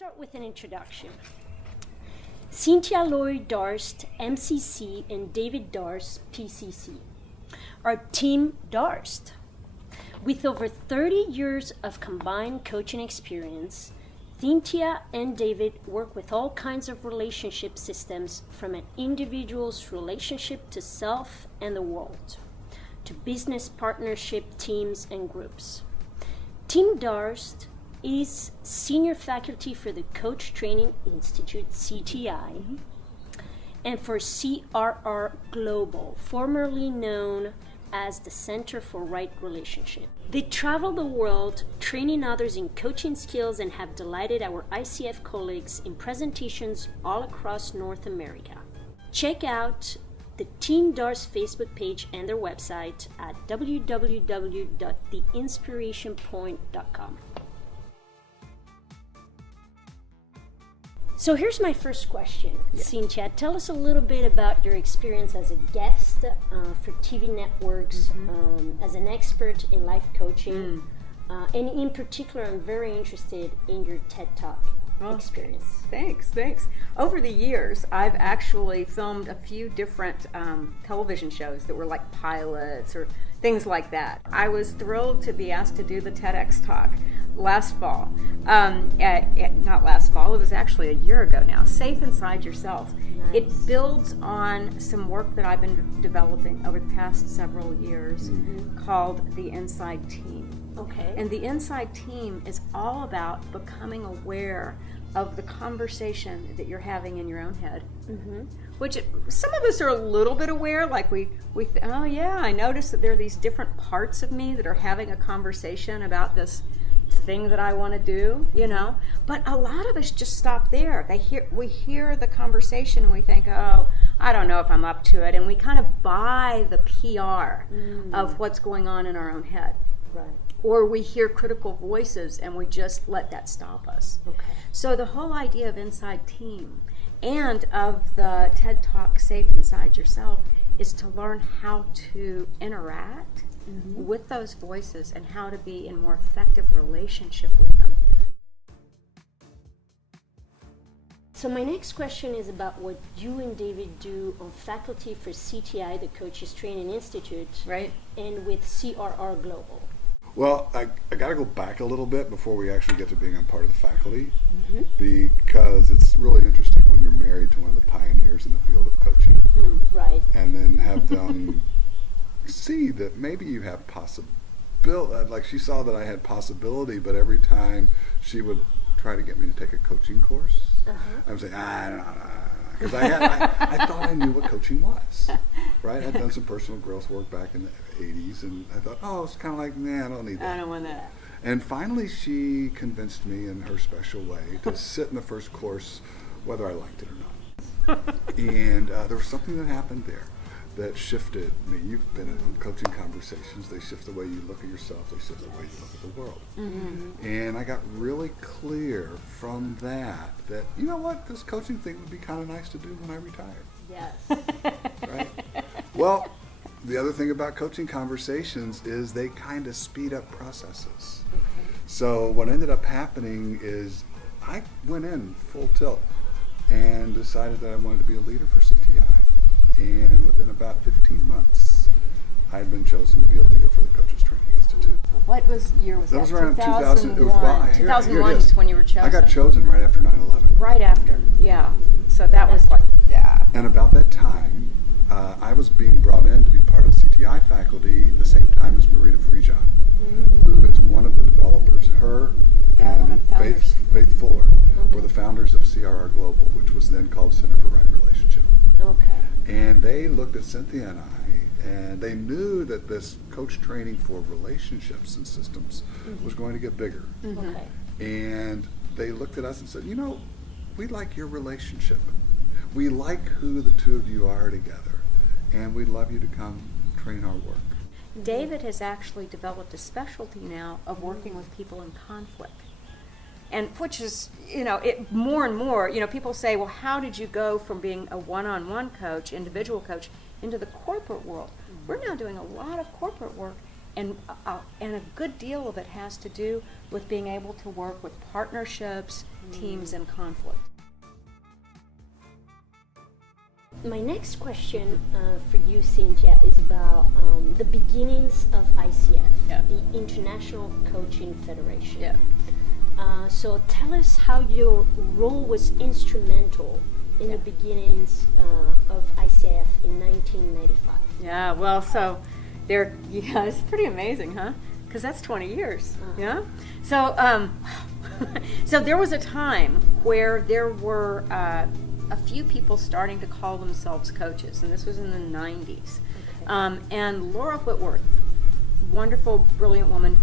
start with an introduction. Cynthia Darst, MCC, and David Darst, PCC, are Team Darst. With over 30 years of combined coaching experience, Cynthia and David work with all kinds of relationship systems, from an individual's relationship to self and the world, to business partnership teams and groups. Team Darst is senior faculty for the Coach Training Institute, CTI, and for CRR Global, formerly known as the Center for Right Relationship. They travel the world training others in coaching skills and have delighted our ICF colleagues in presentations all across North America. Check out the Team Darst Facebook page and their website at www.theinspirationpoint.com. So here's my first question. Yeah. Cynthia, tell us a little bit about your experience as a guest for TV networks, as an expert in life coaching, and in particular, I'm very interested in your TED Talk experience. Thanks. Over the years, I've actually filmed a few different television shows that were like pilots or things like that. I was thrilled to be asked to do the TEDx Talk last fall. Not last fall, it was actually a year ago now. Safe Inside Yourself. Nice. It builds on some work that I've been developing over the past several years called the Inside Team. Okay. And the Inside Team is all about becoming aware of the conversation that you're having in your own head. Which some of us are a little bit aware, like oh yeah, I noticed that there are these different parts of me that are having a conversation about this thing that I want to do, but a lot of us just stop there. We hear the conversation and we think, oh, I don't know if I'm up to it, and we kind of buy the PR of what's going on in our own head. Right. Or we hear critical voices and we just let that stop us. Okay. So the whole idea of Inside Team and of the TED Talk Safe Inside Yourself is to learn how to interact with those voices and how to be in more effective relationship with them. So my next question is about what you and David do on faculty for CTI, the Coaches Training Institute, right, and with CRR Global. Well, I got to go back a little bit before we actually get to being a part of the faculty, because it's really interesting when you're married to one of the pioneers in the field of coaching, right, and then have them see that maybe you have possibility. Like, she saw that I had possibility, but every time she would try to get me to take a coaching course, I would say, I don't know. Because I thought I knew what coaching was, right? I'd done some personal growth work back in the 80s, and I thought, oh, it's kind of like, nah, I don't need that. I don't want that. And finally, she convinced me in her special way to sit in the first course, whether I liked it or not. And there was something that happened there that shifted me. You've been in coaching conversations. They shift the way you look at yourself. They shift the way you look at the world. And I got really clear from that, you know what, this coaching thing would be kind of nice to do when I retired. Yes. Right? Well, the other thing about coaching conversations is they kind of speed up processes. So what ended up happening is I went in full tilt and decided that I wanted to be a leader for CTI. And within about 15 months, I had been chosen to be a leader for the Coaches Training Institute. What year was that? That was around 2001. 2001 is when you were chosen. I got chosen right after 9/11. Right after, yeah. So that was like, yeah. And about that time, I was being brought in to be part of CTI faculty the same time as Marita Frijan, who is one of the developers. Her and Faith Fuller were the founders of CRR Global, which was then called Center for Right Relationship. Okay. And they looked at Cynthia and I, and they knew that this coach training for relationships and systems was going to get bigger. Okay. And they looked at us and said, we like your relationship. We like who the two of you are together, and we'd love you to come train our work. David has actually developed a specialty now of working with people in conflict. And which is, more and more, people say, well, how did you go from being a one-on-one coach, individual coach, into the corporate world? We're now doing a lot of corporate work, and a good deal of it has to do with being able to work with partnerships, teams, and conflict. My next question for you, Cynthia, is about the beginnings of ICF, the International Coaching Federation. So tell us how your role was instrumental in the beginnings of ICF in 1995. Yeah, well, so it's pretty amazing, huh? Because that's 20 years, yeah? So, so there was a time where there were a few people starting to call themselves coaches, and this was in the 90s. And Laura Whitworth, wonderful, brilliant woman,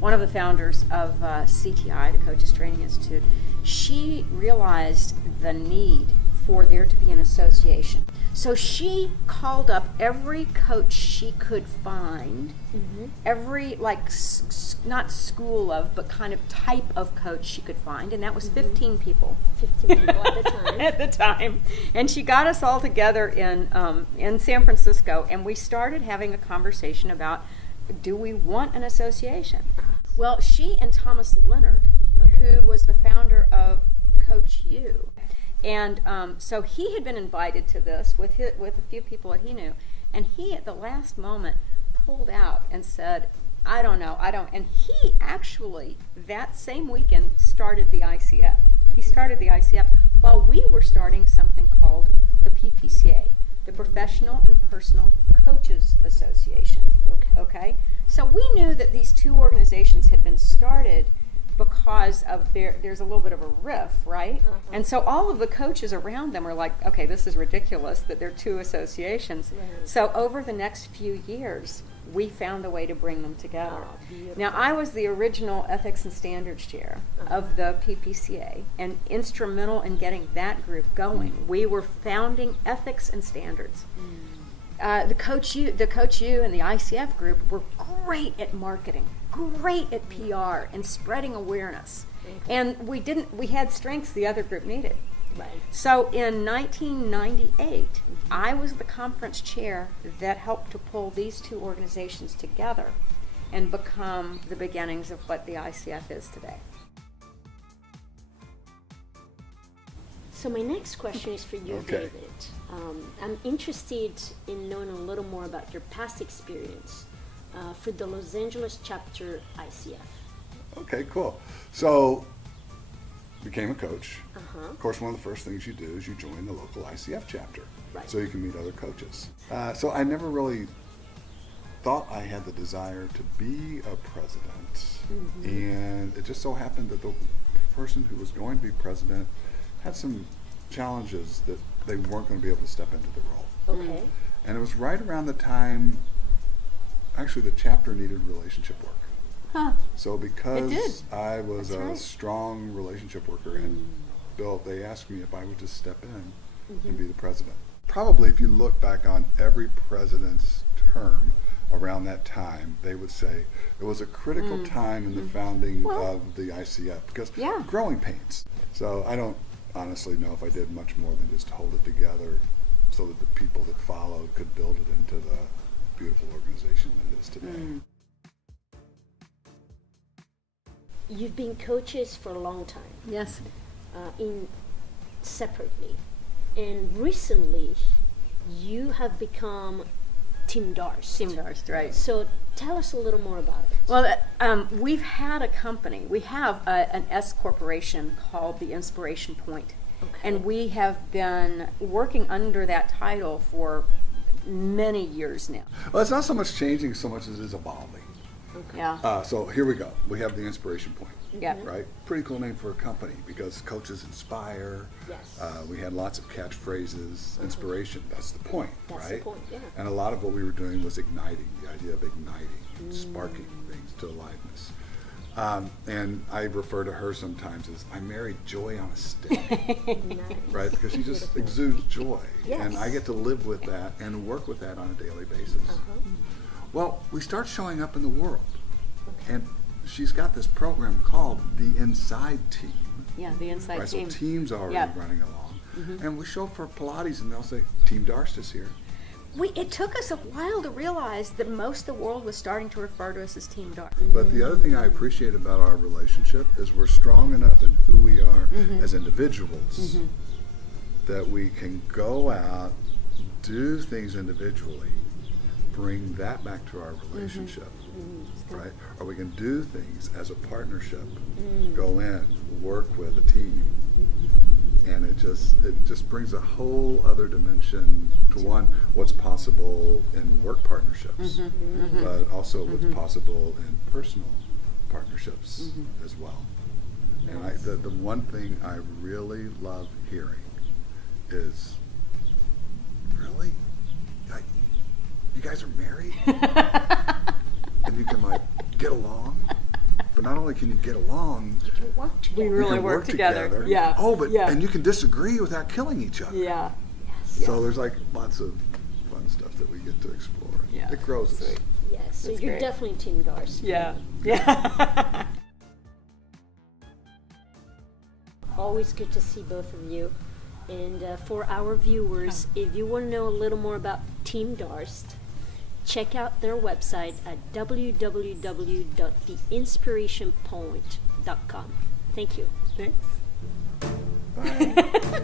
one of the founders of CTI, the Coaches Training Institute, she realized the need for there to be an association. So she called up every coach she could find, every, not school of, but kind of type of coach she could find, and that was 15 people. 15 people at the time. At the time. And she got us all together in San Francisco, and we started having a conversation about, do we want an association? Well, she and Thomas Leonard, who was the founder of Coach U, and so he had been invited to this with a few people that he knew, and he at the last moment pulled out and said, I don't know. And he actually, that same weekend, started the ICF. He started the ICF while we were starting something called the PPCA, the Professional and Personal Coaches Association. Okay? So we knew that these two organizations had been started because of there's a little bit of a riff, right? And so all of the coaches around them are like, okay, this is ridiculous that there are two associations. So over the next few years, we found a way to bring them together. Now, I was the original Ethics and Standards Chair of the PPCA and instrumental in getting that group going. We were founding ethics and standards. The Coach U and the ICF group were great at marketing, great at PR and spreading awareness. And we had strengths the other group needed. So in 1998, I was the conference chair that helped to pull these two organizations together and become the beginnings of what the ICF is today. So my next question is for you, David. I'm interested in knowing a little more about your past experience for the Los Angeles chapter ICF. Okay, cool. So, became a coach. Of course, one of the first things you do is you join the local ICF chapter, so you can meet other coaches. So I never really thought I had the desire to be a president, and it just so happened that the person who was going to be president had some challenges that they weren't going to be able to step into the role. And it was right around the time, actually, the chapter needed relationship work. So because I was a strong relationship worker and they asked me if I would just step in and be the president. Probably if you look back on every president's term around that time, they would say it was a critical time in the founding of the ICF because growing pains. So I don't honestly know if I did much more than just hold it together so that the people that followed could build it into the beautiful organization that it is today. You've been coaches for a long time. Yes. Separately. And recently, you have become Team Darst. Team Darst, right. So tell us a little more about it. Well, we've had a company. We have an S corporation called the Inspiration Point. And we have been working under that title for many years now. Well, it's not so much changing so much as it is evolving. So here we go. We have the Inspiration Point. Right? Pretty cool name for a company because coaches inspire. We had lots of catchphrases. Inspiration, that's the point, right? The point, And a lot of what we were doing was igniting, the idea of igniting, sparking things to aliveness. And I refer to her sometimes as I married joy on a stick, right? Because she just exudes joy. And I get to live with that and work with that on a daily basis. Well, we start showing up in the world. And she's got this program called the Inside Team. The Inside Team. So teams are already running along. And we show up for Pilates and they'll say, Team Darst is here. it took us a while to realize that most of the world was starting to refer to us as Team Darst. But the other thing I appreciate about our relationship is we're strong enough in who we are as individuals that we can go out, do things individually, bring that back to our relationship, right? Or we can do things as a partnership, go in, work with a team, and it just brings a whole other dimension to one, what's possible in work partnerships, but also what's possible in personal partnerships as well. And the one thing I really love hearing is, really? Like, you guys are married? And you can get along? But not only can you get along, You can work together. We you really can work together. Yeah. Oh, but yeah. and you can disagree without killing each other. Yeah. Yes. So there's lots of fun stuff that we get to explore. Yeah. It grows us. Sweet. Yes. So That's you're great. definitely Team Darst. Yeah. Yeah. Always good to see both of you. And for our viewers, if you want to know a little more about Team Darst, check out their website at www.theinspirationpoint.com. Thank you. Thanks. Bye.